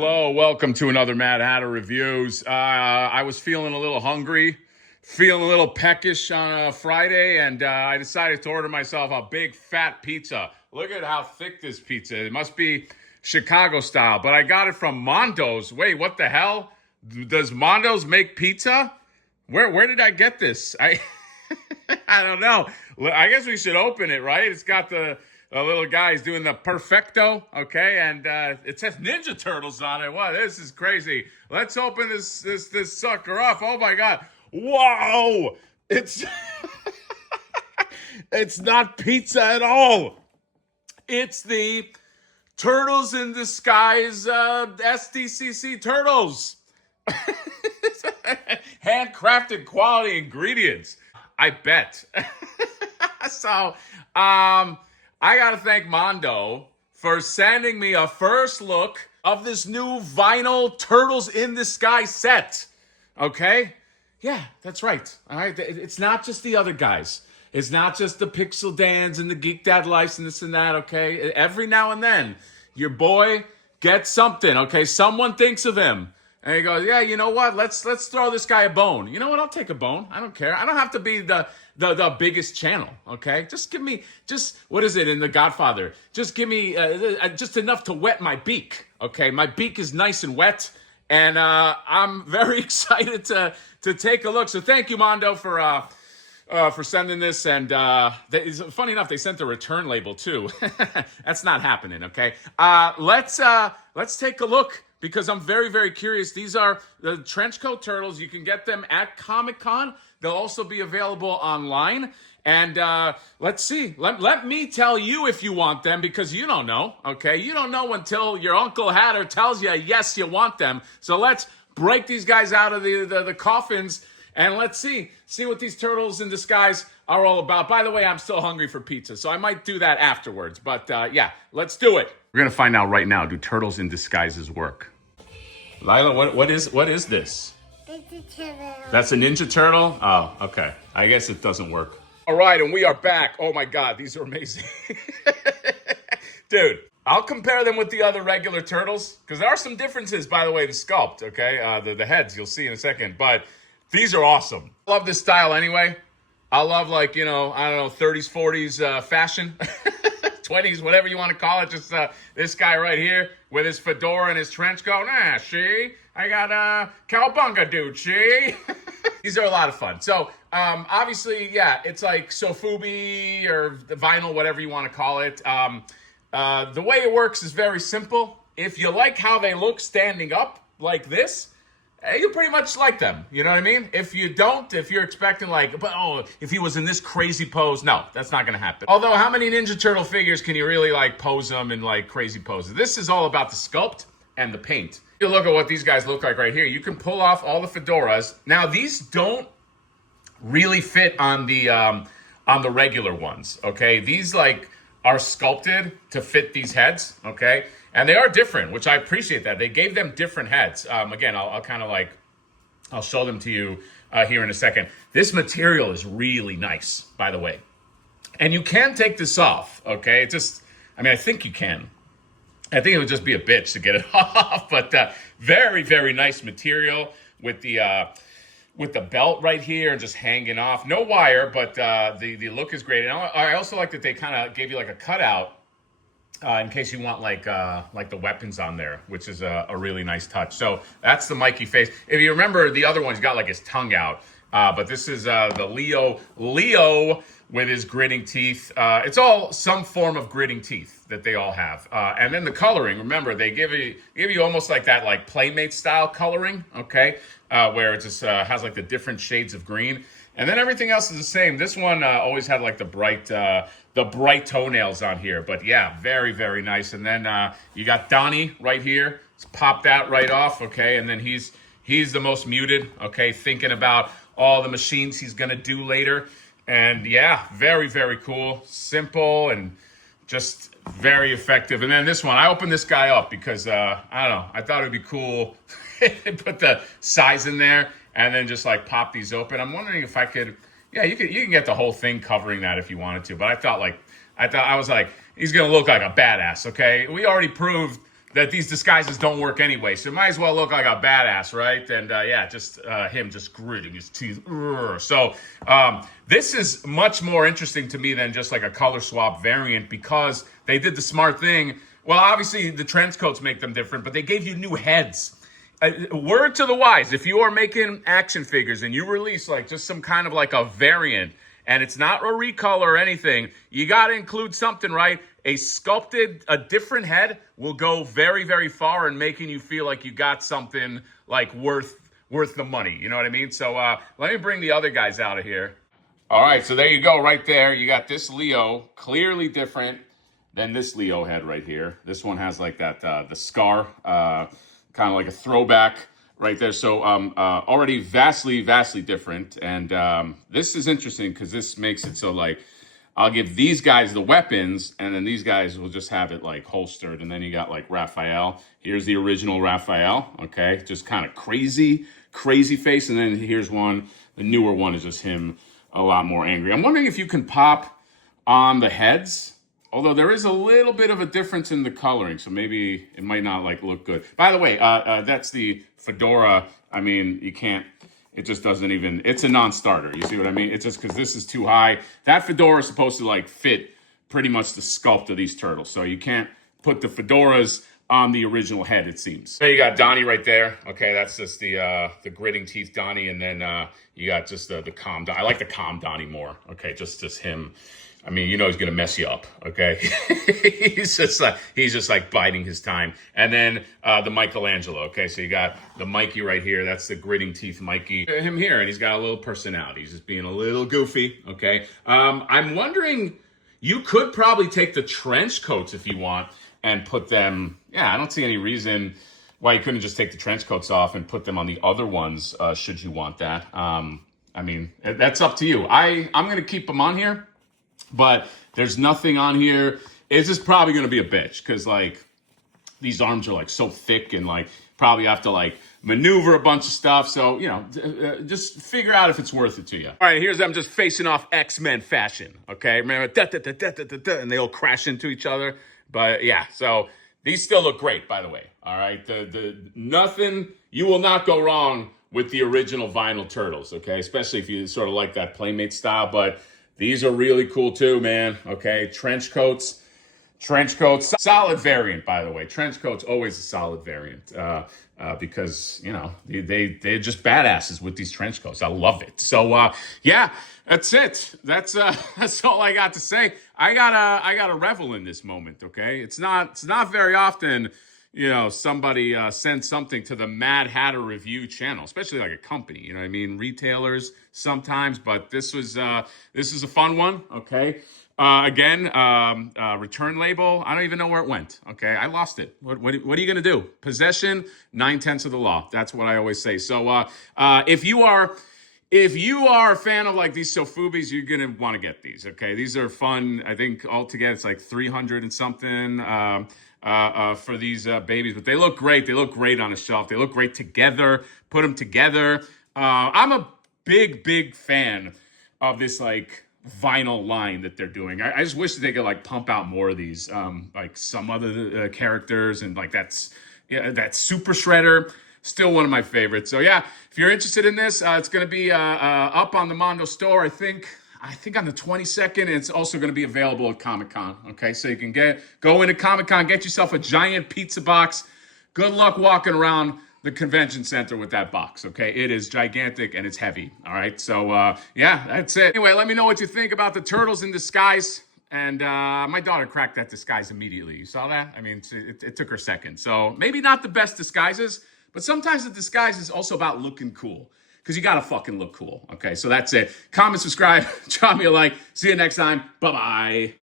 Hello, welcome to another Mad Hatter Reviews. I was feeling a little hungry, feeling a little peckish on a Friday, and I decided to order myself a big fat pizza. Look at how thick this pizza is. It must be Chicago style, but I got it from Mondo's. Wait, what the hell? Does Mondo's make pizza? Where did I get this? I don't know. I guess we should open it, right? It's got the little guy's doing the perfecto, okay, and it says Ninja Turtles on it. Wow, this is crazy. Let's open this sucker up. Oh my God! Whoa! It's it's not pizza at all. It's the Turtles in Disguise SDCC Turtles. Handcrafted quality ingredients. I bet. So, I gotta thank Mondo for sending me a first look of this new vinyl Turtles in the Sky set. Okay? Yeah, that's right. All right. It's not just the other guys. It's not just the Pixel Dans and the Geek Dad Life and this and that, okay? Every now and then, your boy gets something, okay? Someone thinks of him. And he goes, yeah, you know what? Let's throw this guy a bone. You know what? I'll take a bone. I don't care. I don't have to be the biggest channel, okay? Just give me, what is it in The Godfather? Just give me just enough to wet my beak, okay? My beak is nice and wet, and I'm very excited to take a look. So thank you, Mondo, for sending this. And funny enough, they sent the return label too. That's not happening, okay? Let's take a look, because I'm very, very curious. These are the Trenchcoat Turtles. You can get them at Comic-Con. They'll also be available online. And let's see. Let me tell you if you want them, because you don't know, okay? You don't know until your Uncle Hatter tells you, yes, you want them. So let's break these guys out of the coffins, and let's see what these Turtles in Disguise are all about. By the way, I'm still hungry for pizza, so I might do that afterwards. But yeah, let's do it. We're gonna find out right now. Do Turtles in Disguises work? Lila, what is this? It's a turtle. That's a Ninja Turtle? Oh, okay. I guess it doesn't work. All right, and we are back. Oh my God, these are amazing. Dude, I'll compare them with the other regular Turtles, because there are some differences, by the way, the sculpt, okay? The heads, you'll see in a second. But these are awesome. I love this style anyway. I love, like, you know, I don't know, 30s, 40s fashion. 20s, whatever you want to call it. Just this guy right here with his fedora and his trench coat. See? I got cowbunga, dude, see? These are a lot of fun. So, obviously, yeah, it's like sofubi or the vinyl, whatever you want to call it. The way it works is very simple. If you like how they look standing up like this, you pretty much like them. You know what I mean? If you don't, if you're expecting like, but if he was in this crazy pose, no, that's not going to happen. Although, how many Ninja Turtle figures can you really like pose them in like crazy poses? This is all about the sculpt and the paint. You look at what these guys look like right here. You can pull off all the fedoras. Now, these don't really fit on the regular ones, okay? These like are sculpted to fit these heads, okay? And they are different, which I appreciate that. They gave them different heads. Again, I'll kind of like, I'll show them to you here in a second. This material is really nice, by the way. And you can take this off, okay? I think you can. I think it would just be a bitch to get it off, but very, very nice material with the belt right here and just hanging off. No wire, but the look is great. And I also like that they kind of gave you like a cutout in case you want like the weapons on there, which is a really nice touch. So that's the Mikey face. If you remember, the other one's got like his tongue out, but this is the Leo with his gritting teeth. It's all some form of gritting teeth that they all have. And then the coloring, remember, they give you almost like that like Playmate style coloring, okay, where it just has like the different shades of green. And then everything else is the same. This one always had like the bright toenails on here. But yeah, very, very nice. And then you got Donnie right here. Let's pop that right off, okay? And then he's the most muted, okay? Thinking about all the machines he's gonna do later. And yeah, very, very cool. Simple and just very effective. And then this one, I opened this guy up because, I don't know, I thought it'd be cool. Put the size in there and then just like pop these open. I'm wondering if I could, yeah, you can get the whole thing covering that if you wanted to. But I was like, he's gonna look like a badass, okay? We already proved that these disguises don't work anyway. So it might as well look like a badass, right? And yeah, just him just gritting his teeth. So this is much more interesting to me than just like a color swap variant, because they did the smart thing. Well, obviously the trench coats make them different, but they gave you new heads. Word to the wise, if you are making action figures and you release like just some kind of like a variant, and it's not a recolor or anything, you got to include something, right? A different head will go very, very far in making you feel like you got something like worth the money. You know what I mean? So let me bring the other guys out of here. All right, so there you go, right there. You got this Leo, clearly different than this Leo head right here. This one has like that the scar, kind of like a throwback right there. So already vastly different. And this is interesting because this makes it so like I'll give these guys the weapons, and then these guys will just have it like holstered. And then you got like Raphael. Here's the original Raphael, okay? Just kind of crazy face. And then here's one, the newer one is just him a lot more angry. I'm wondering if you can pop on the heads, although there is a little bit of a difference in the coloring, so maybe it might not like look good. By the way, that's the fedora. I mean, you can't, it just doesn't even, it's a non-starter. You see what I mean? It's just because this is too high. That fedora is supposed to like fit pretty much the sculpt of these turtles. So you can't put the fedoras on the original head, it seems. There you got Donnie right there. Okay, that's just the gritting teeth Donnie. And then you got just the calm Donnie. I like the calm Donnie more. Okay, just him. I mean, you know he's gonna mess you up, okay? he's just like biding his time. And then the Michelangelo, okay? So you got the Mikey right here. That's the gritting teeth Mikey. Him here, and he's got a little personality. He's just being a little goofy, okay? I'm wondering, you could probably take the trench coats if you want and put them. Yeah, I don't see any reason why you couldn't just take the trench coats off and put them on the other ones, should you want that. I mean, that's up to you. I'm gonna keep them on here. But there's nothing on here. It's just probably going to be a bitch because, like, these arms are, like, so thick and, like, probably have to, like, maneuver a bunch of stuff. So, you know, just figure out if it's worth it to you. All right, here's them just facing off X-Men fashion, okay? Remember, and they all crash into each other. But, yeah, so these still look great, by the way, all right? Nothing, you will not go wrong with the original vinyl Turtles, okay? Especially if you sort of like that Playmate style, but these are really cool too, man. Okay, trench coats. Solid variant, by the way. Trench coats always a solid variant because you know they're just badasses with these trench coats. I love it. So yeah, that's it. That's all I got to say. I gotta revel in this moment. Okay, it's not very often, you know, somebody sends something to the Mad Hatter Review channel, especially like a company, you know what I mean? Retailers sometimes, but this is a fun one, okay? Again, return label, I don't even know where it went, okay? I lost it. What are you going to do? Possession, 9/10 of the law. That's what I always say. So if you are a fan of like these Sofubis, you're going to want to get these, okay? These are fun. I think altogether it's like 300 and something. For these babies, but they look great. They look great on a shelf. They look great together. Put them together. I'm a big fan of this like vinyl line that they're doing. I just wish that they could like pump out more of these, like some other characters, and like that Super Shredder. Still one of my favorites. So yeah, if you're interested in this, it's going to be up on the Mondo store, I think on the 22nd. And it's also going to be available at Comic-Con. Okay, so you can go into Comic-Con, get yourself a giant pizza box. Good luck walking around the convention center with that box. Okay, it is gigantic and it's heavy. All right, so yeah, that's it. Anyway, let me know what you think about the Turtles in disguise. And my daughter cracked that disguise immediately. You saw that? I mean, it took her a second. So maybe not the best disguises, but sometimes the disguise is also about looking cool. Because you gotta fucking look cool. Okay, so that's it. Comment, subscribe, drop me a like. See you next time. Bye-bye.